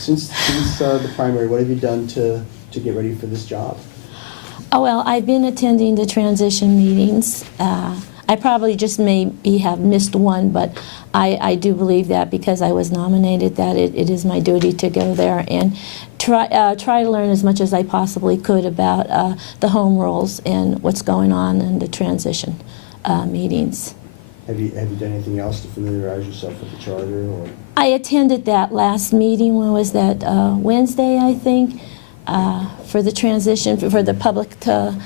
Since the primary, what have you done to get ready for this job? Oh, well, I've been attending the transition meetings. I probably just maybe have missed one, but I do believe that because I was nominated that it is my duty to go there and try to learn as much as I possibly could about the home rules and what's going on in the transition meetings. Have you done anything else to familiarize yourself with the charter? Or? I attended that last meeting. When was that? Wednesday, I think, for the transition, for the public to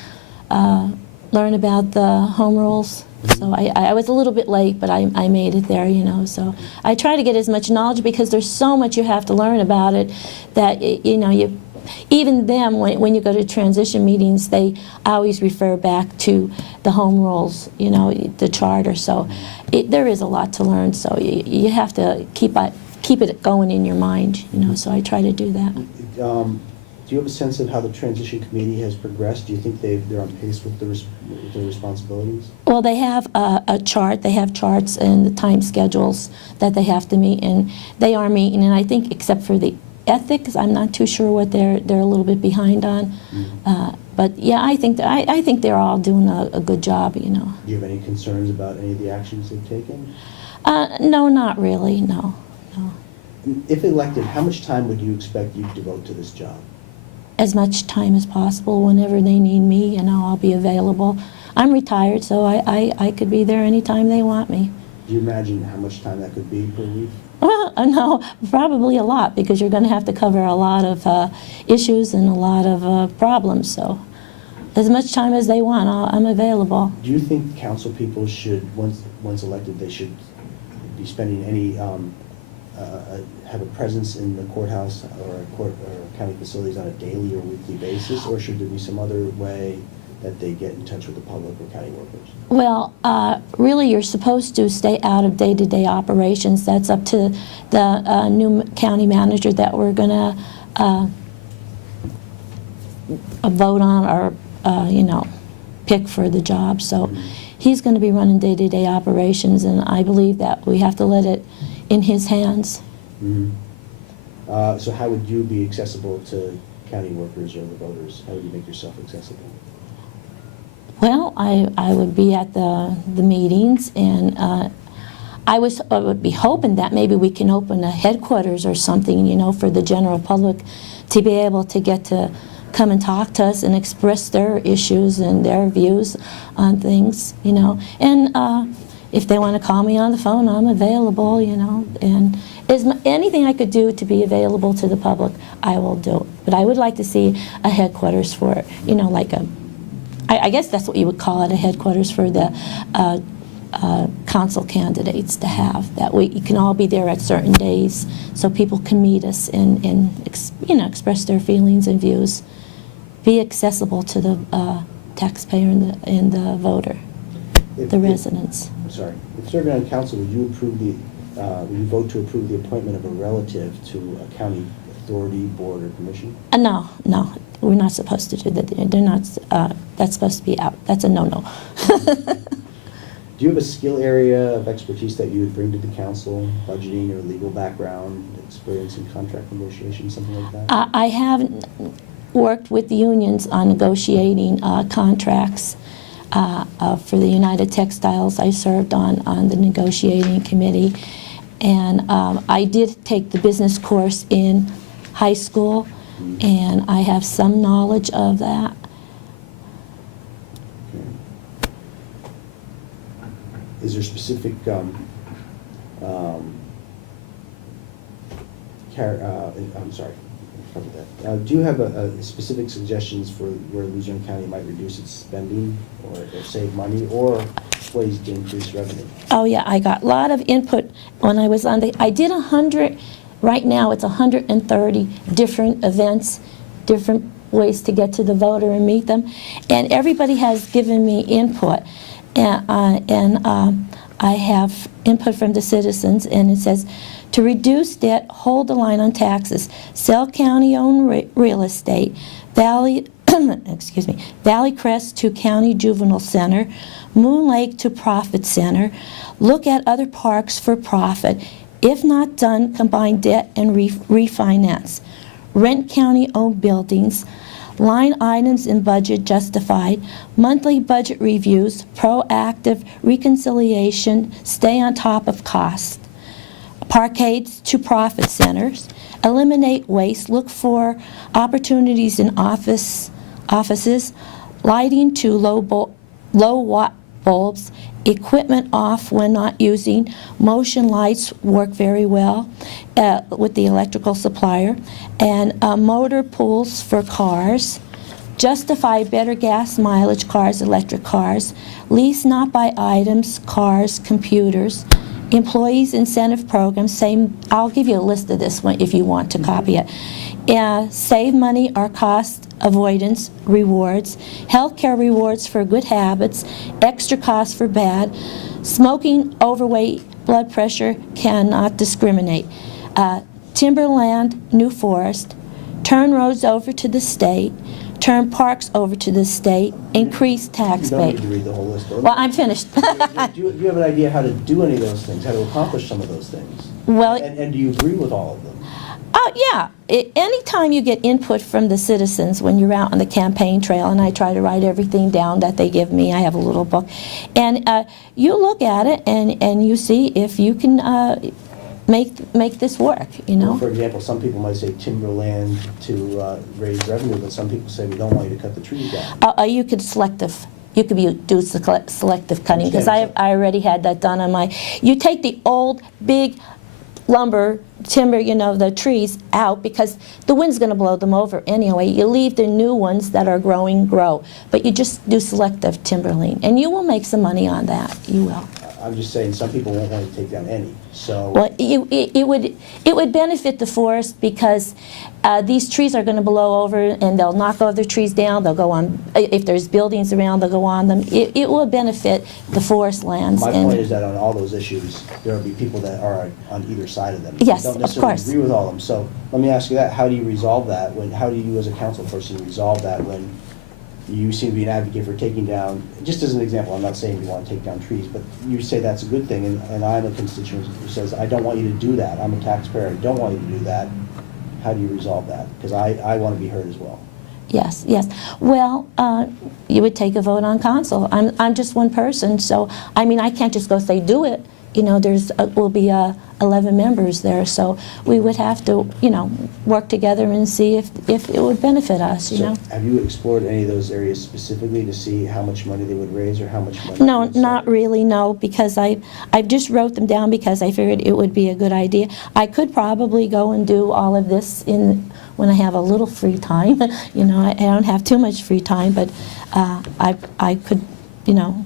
learn about the home rules. So I was a little bit late, but I made it there, you know. So I try to get as much knowledge because there's so much you have to learn about it that, you know, even them, when you go to transition meetings, they always refer back to the home rules, you know, the charter. So there is a lot to learn. So you have to keep it going in your mind, you know. So I try to do that. Do you have a sense of how the transition committee has progressed? Do you think they're on pace with their responsibilities? Well, they have a chart. They have charts and the time schedules that they have to meet, and they are meeting. And I think, except for the ethics, I'm not too sure what they're a little bit behind on. But yeah, I think they're all doing a good job. You know. Do you have any concerns about any of the actions they've taken? No, not really. No. If elected, how much time would you expect you to devote to this job? As much time as possible. Whenever they need me, you know, I'll be available. I'm retired, so I could be there anytime they want me. Do you imagine how much time that could be per week? Well, no, probably a lot, because you're going to have to cover a lot of issues and a lot of problems. So as much time as they want, I'm available. Do you think council people should, once elected, they should be spending any, have a presence in the courthouse or county facilities on a daily or weekly basis, or should there be some other way that they get in touch with the public or county workers? Well, really, you're supposed to stay out of day-to-day operations. That's up to the new county manager that we're going to vote on or, you know, pick for the job. So he's going to be running day-to-day operations, and I believe that we have to let it in his hands. So how would you be accessible to county workers or the voters? How would you make yourself accessible? Well, I would be at the meetings, and I would be hoping that maybe we can open a headquarters or something, you know, for the general public to be able to get to come and talk to us and express their issues and their views on things, you know. And if they want to call me on the phone, I'm available, you know. And anything I could do to be available to the public, I will do. But I would like to see a headquarters for, you know, like I guess that's what you would call it, a headquarters for the council candidates to have. That way you can all be there at certain days so people can meet us and you know, express their feelings and views. Be accessible to the taxpayer and the voter, the residents. I'm sorry. If serving on council, would you vote to approve the appointment of a relative to a county authority, board, or commission? No, we're not supposed to do that. They're not. That's supposed to be out. That's a no-no. Do you have a skill area of expertise that you would bring to the council, budgeting or legal background, experience in contract negotiation, something like that? I have worked with the unions on negotiating contracts for the United Textiles. I served on the negotiating committee, and I did take the business course in high school, and I have some knowledge of that. Is there specific I'm sorry, cover that. Do you have a specific suggestions for where Luzerne County might reduce its spending or save money, or ways to increase revenue? Oh yeah, I got a lot of input when I was on I did 100, right now it's 130 different events, different ways to get to the voter and meet them, and everybody has given me input. And I have input from the citizens, and it says, to reduce debt, hold the line on taxes, sell county-owned real estate, Valley Crest to County Juvenile Center, Moon Lake to Profit Center, look at other parks for profit, If not done, combine debt and refinance. Rent county-owned buildings, line items in budget justified, monthly budget reviews, proactive reconciliation, stay on top of cost. Parkades to profit centers, eliminate waste, look for opportunities in offices, lighting to low watt bulbs, equipment off when not using, motion lights work very well with the electrical supplier, and motor pools for cars, justify better gas mileage cars, electric cars, lease not by items, cars, computers, employees incentive programs, same, I'll give you a list of this one if you want to copy it. Save money or cost avoidance rewards, healthcare rewards for good habits, extra costs for bad, smoking, overweight, blood pressure, cannot discriminate. Timberland, new forest, turn roads over to the state, turn parks over to the state, increase tax You don't base. need to read the whole list. Or Well, I'm finished. do you have an idea how to do any of those things, how to accomplish some of those things? Well, And do you agree with all of them? yeah. Anytime you get input from the citizens when you're out on the campaign trail, and I try to write everything down that they give me, I have a little book, and you look at it and you see if you can make this work, you know. For example, some people might say timberland to raise revenue, but some people say we don't want you to cut the trees down. You could do selective cutting, because I already had that done on my. You take the old big lumber, timber, you know, the trees out, because the wind's going to blow them over anyway. You leave the new ones that are growing grow, but you just do selective timberline, and you will make some money on that. You will. I'm just saying some people won't want to take down any. So Well, it would benefit the forest, because these trees are going to blow over and they'll knock other trees down. They'll go on, if there's buildings around, they'll go on them. It will benefit the forest lands. my point is that on all those issues, there will be people that are on either side of them. Yes, You don't of necessarily course. agree with all of them. So let me ask you that. How do you resolve that? How do you as a council person resolve that when you seem to be an advocate for taking down, just as an example, I'm not saying you want to take down trees, but you say that's a good thing, and I'm a constituent who says, I don't want you to do that. I'm a taxpayer, I don't want you to do that. How do you resolve that? Because I want to be heard as well. Yes, yes. Well, you would take a vote on council. I'm just one person, so, I mean, I can't just go say, do it. You know, will be 11 members there, so we would have to, you know, work together and see if it would benefit us, you know. Have you explored any of those areas specifically to see how much money they would raise or how much money? No, they would not save? really, no, because I just wrote them down because I figured it would be a good idea. I could probably go and do all of this when I have a little free time. You know, I don't have too much free time, but I could, you know,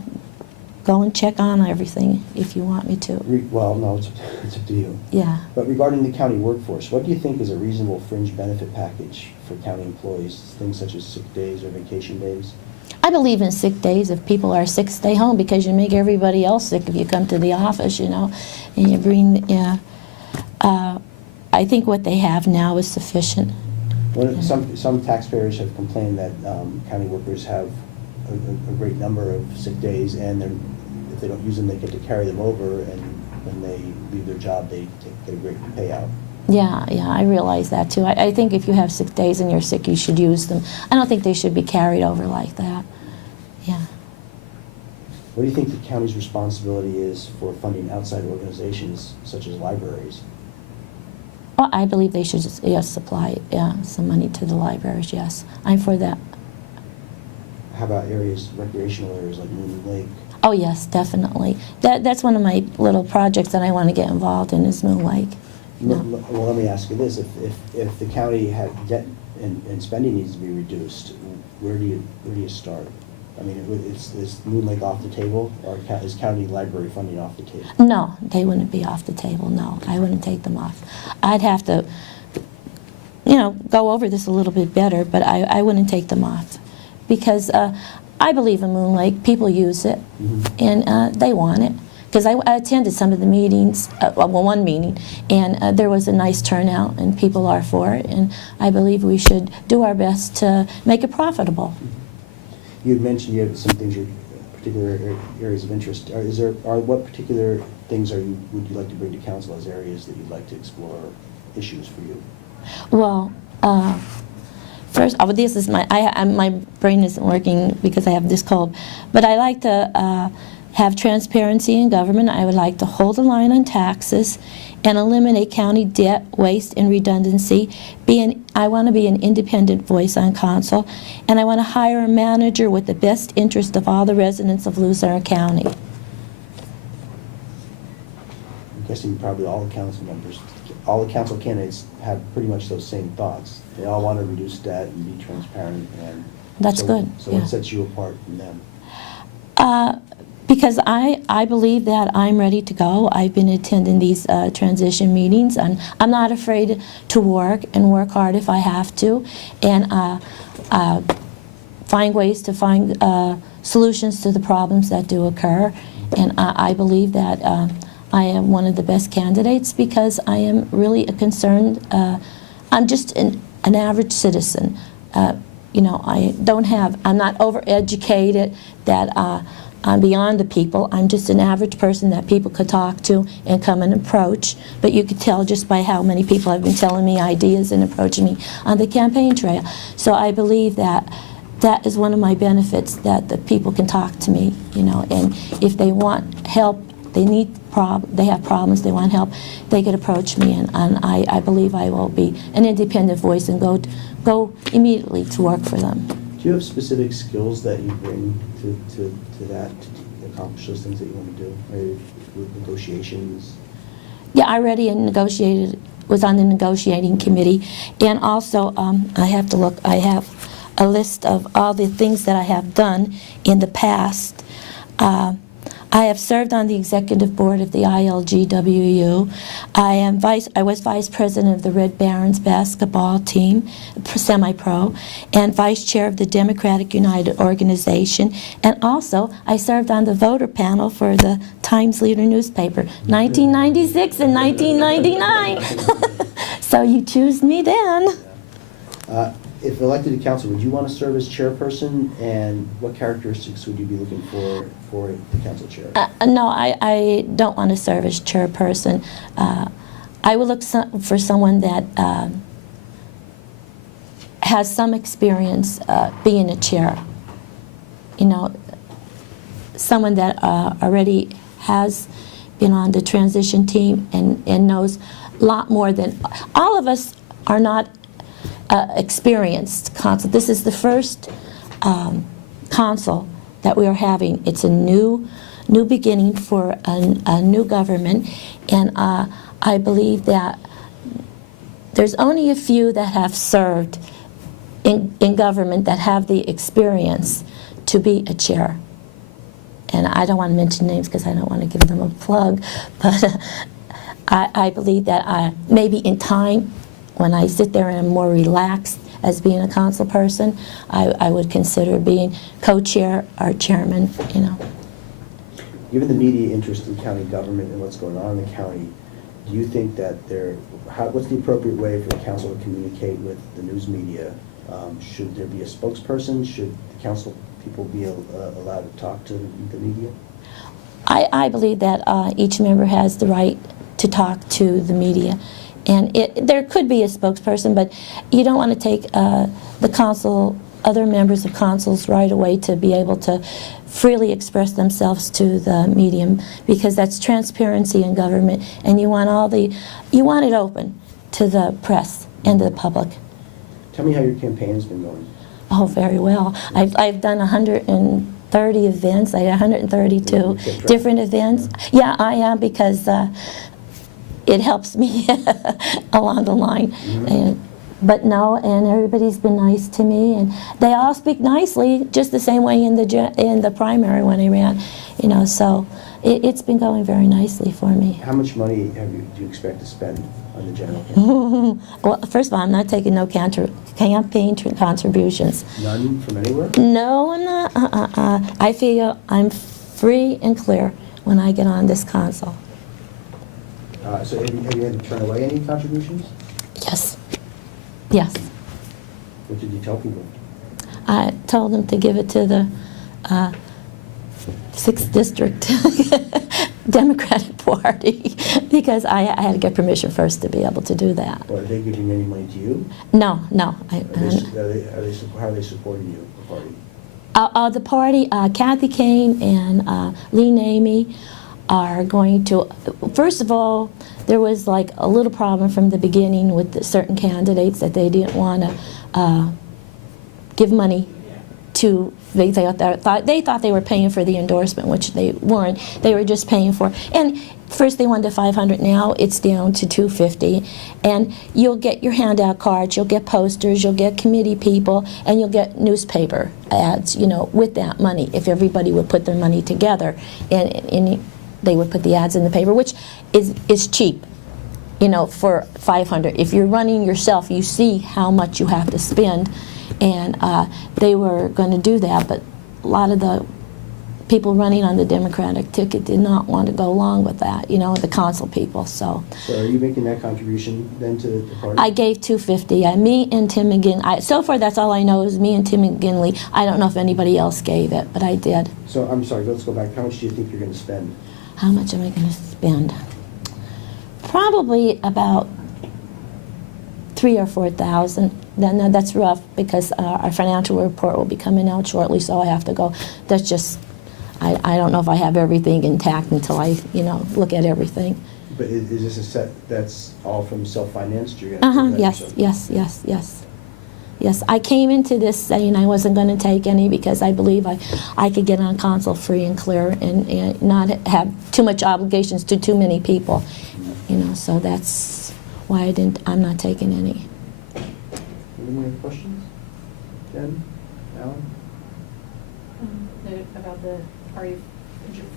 go and check on everything if you want me to. Well, no, it's up to you. Yeah. But regarding the county workforce, what do you think is a reasonable fringe benefit package for county employees? Things such as sick days or vacation days? I believe in sick days. If people are sick, stay home, because you make everybody else sick if you come to the office, you know, and you bring, yeah. I think what they have now is sufficient. Some taxpayers have complained that county workers have a great number of sick days, and if they don't use them, they get to carry them over, and when they leave their job, they get a great payout. Yeah, I realize that too. I think if you have sick days and you're sick, you should use them. I don't think they should be carried over like that. Yeah. What do you think the county's responsibility is for funding outside organizations such as libraries? Well, I believe they should just, yes, supply some money to the libraries, yes. I'm for that. How about recreational areas like Moon Lake? Oh, yes, definitely. That's one of my little projects that I want to get involved in, is Moon Lake. No. Well, let me ask you this. If the county had debt and spending needs to be reduced, where do you start? I mean, is Moon Lake off the table, or is county library funding off the table? No, they wouldn't be off the table, no. I wouldn't take them off. I'd have to, you know, go over this a little bit better, but I wouldn't take them off. Because I believe in Moon Lake. People use it, and they want it. Because I attended some of the meetings, one meeting, and there was a nice turnout, and people are for it, and I believe we should do our best to make it profitable. You had mentioned you have some things, particular areas of interest. What particular things would you like to bring to council as areas that you'd like to explore, issues for you? Well, first, this is my brain isn't working because I have this cold, but I like to have transparency in government. I would like to hold the line on taxes and eliminate county debt, waste, and redundancy. I want to be an independent voice on council, and I want to hire a manager with the best interest of all the residents of Luzerne County. I'm guessing probably all the council members, all the council candidates have pretty much those same thoughts. They all want to reduce debt and be transparent. And That's good. So yeah. what sets you apart from them? Because I believe that I'm ready to go. I've been attending these transition meetings, and I'm not afraid to work hard if I have to, and find ways to find solutions to the problems that do occur. And I believe that I am one of the best candidates because I am really a concerned, I'm just an average citizen. You know, I'm not overeducated, that I'm beyond the people. I'm just an average person that people could talk to and come and approach. But you could tell just by how many people have been telling me ideas and approaching me on the campaign trail. So I believe that that is one of my benefits, that the people can talk to me, you know, and if they want help, they have problems, they want help, they could approach me, and I believe I will be an independent voice and go immediately to work for them. Do you have specific skills that you bring to that, to accomplish those things that you want to do? Maybe with negotiations? Yeah, I already was on the negotiating committee, and also I have to look, I have a list of all the things that I have done in the past. I have served on the executive board of the ILGWU. I was vice president of the Red Barons basketball team, semi-pro, and vice chair of the Democratic United organization. And also, I served on the voter panel for the Times Leader newspaper, 1996 and 1999. So you choose me then. If elected to council, would you want to serve as chairperson, and what characteristics would you be looking for the council chair? No, I don't want to serve as chairperson. I will look for someone that has some experience being a chair. You know, someone that already has been on the transition team and knows a lot more than all of us are not experienced council. This is the first council that we are having. It's a new beginning for a new government, and I believe that there's only a few that have served in government that have the experience to be a chair. And I don't want to mention names because I don't want to give them a plug, but I believe that maybe in time, when I sit there and I'm more relaxed as being a council person, I would consider being co-chair or chairman, you know. Given the media interest in county government and what's going on in the county, do you think that what's the appropriate way for the council to communicate with the news media? Should there be a spokesperson? Should the council people be allowed to talk to the media? I believe that each member has the right to talk to the media. And there could be a spokesperson, but you don't want to take the council, other members of councils right away to be able to freely express themselves to the medium, because that's transparency in government, and you want it open to the press and the public. Tell me how your campaign has been going. Oh, very well. I've done 130 events. I had 132 different events. Yeah, I am, because it helps me along the line. Mm-hmm. But everybody's been nice to me, and they all speak nicely, just the same way in the primary when I ran, you know. So it's been going very nicely for me. How much money do you expect to spend on the general campaign? Well, first of all, I'm not taking no campaign contributions. None from anywhere? No, I'm not. I feel I'm free and clear when I get on this council. So have you had to turn away any contributions? Yes. Yes. What did you tell people? I told them to give it to the 6th district. Democratic Party because I had to get permission first to be able to do that. Or are they giving any money to you? No. How are they supporting you, the party? The party, Kathy Kane and Lee Namey are going to, first of all, there was like a little problem from the beginning with the certain candidates that they didn't want to give money to. They thought they were paying for the endorsement, which they weren't. They were just paying for, and first they wanted $500. Now it's down to $250, and you'll get your handout cards, you'll get posters, you'll get committee people, and you'll get newspaper ads. You know, with that money, if everybody would put their money together, and they would put the ads in the paper, which is cheap. You know, for $500. If you're running yourself, you see how much you have to spend. And they were going to do that, but a lot of the people running on the Democratic ticket did not want to go along with that, you know, the council people. So are you making that contribution then to the party? I gave $250. Me and Tim McGinley. So far, that's all I know is me and Tim McGinley. I don't know if anybody else gave it, but I did. So I'm sorry. Let's go back. How much do you think you're going to spend? How much am I going to spend? Probably about $3,000 or $4,000. Then that's rough because our financial report will be coming out shortly, so I have to go. That's just, I don't know if I have everything intact until I, you know, look at everything. But is this a set that's all from self-financed? Yes. I came into this saying I wasn't going to take any because I believe I could get on council free and clear and not have too much obligations to too many people, you know. So that's why I'm not taking any. Any more questions? Jen? Alan? Are you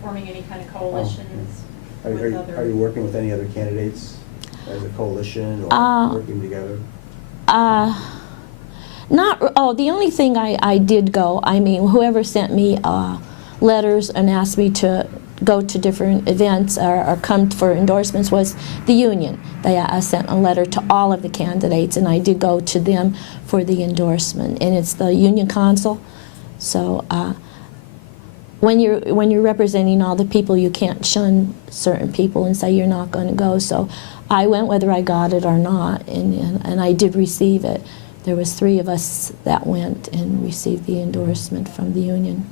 forming any kind of coalitions with other? Are you working with any other candidates as a coalition or working together? The only thing I did go, I mean, whoever sent me letters and asked me to go to different events or come for endorsements was the union. They sent a letter to all of the candidates, and I did go to them for the endorsement. And it's the union council. So when you're representing all the people, you can't shun certain people and say you're not going to go. So I went whether I got it or not, and I did receive it. There was 3 of us that went and received the endorsement from the union.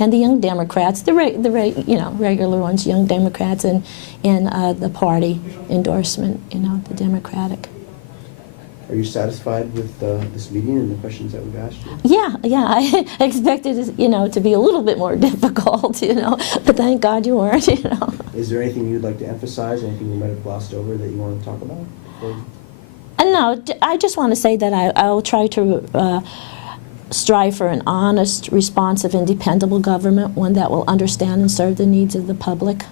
And the Young Democrats, the regular ones, Young Democrats, and the party endorsement, you know, the Democratic. Are you satisfied with this meeting and the questions that we've asked you? Yeah, I expected it, you know, to be a little bit more difficult, you know, but thank God you weren't, you know. Is there anything you'd like to emphasize, anything you might have glossed over that you want to talk about? No, I just want to say that I will try to strive for an honest, responsive, and dependable government, one that will understand and serve the needs of the public.